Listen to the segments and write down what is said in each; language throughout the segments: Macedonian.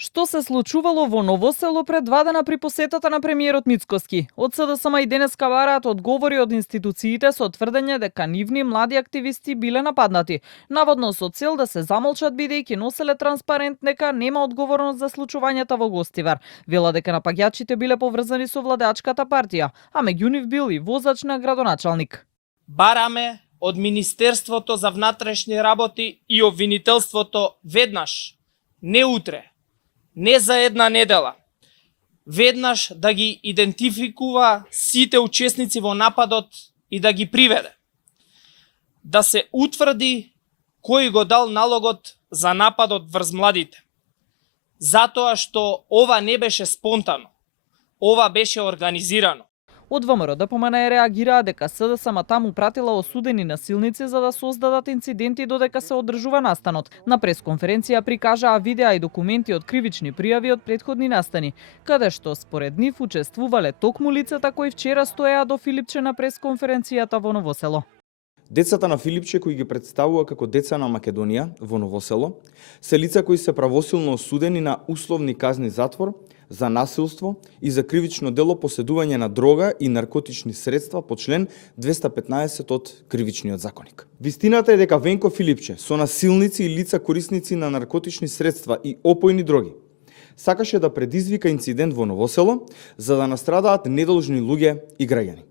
Што се случувало во Новосело пред 2 дена при посетата на премиерот Мицкоски? Од СДСМ и денеска бараат одговори од институциите со тврдење дека нивни млади активисти биле нападнати, наводно со цел да се замолчат бидејќи носеле транспарент дека нема одговорност за случувањата во Гостивар. Вела дека напаѓачите биле поврзани со владеачката партија, а меѓу нив бил и возач на градоначалник. Бараме од Министерството за внатрешни работи и обвинителството веднаш, не утре, не за една недела, веднаш да ги идентификува сите учесници во нападот и да ги приведе. Да се утврди кој го дал налогот за нападот врз младите. Затоа што ова не беше спонтано, ова беше организирано. Од ВМРО ДПМН реагираа дека СДСМ таму пратила осудени насилници за да создадат инциденти додека се одржува настанот. На пресконференција прикажаа видеа и документи од кривични пријави од претходни настани, каде што според нив учествувале токму лицата кои вчера стоеа до Филипче на пресконференцијата во Новосело. Децата на Филипче, кои ги представува како деца на Македонија во Новосело, се лица кои се правосилно осудени на условни казни затвор за насилство и за кривично дело поседување на дрога и наркотични средства по член 215 од Кривичниот законник. Вистината е дека Венко Филипче со насилници и лица корисници на наркотични средства и опојни дроги сакаше да предизвика инцидент во Новосело за да настрадаат недолжни луѓе и граѓани.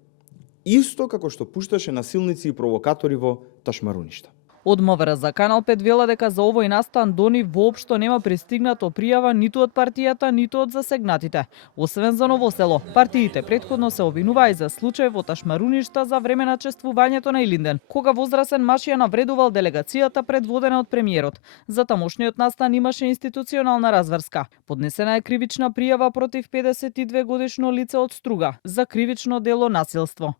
Исто како што пушташе насилници и провокатори во Ташмаруништа. Од МВР за Канал 5 вела дека за овој настан до нив воопшто нема пристигнато пријава ниту од партијата, ниту од засегнатите. Освен за Новосело, партиите претходно се обвинуваа и за случај во Ташмаруништа за време на чествувањето на Илинден, кога возрасен маж ја навредувал делегацијата предводена од премиерот. За тамошниот настан имаше институционална разврска. Поднесена е кривична пријава против 52 годишно лице од Струга за кривично дело насилство.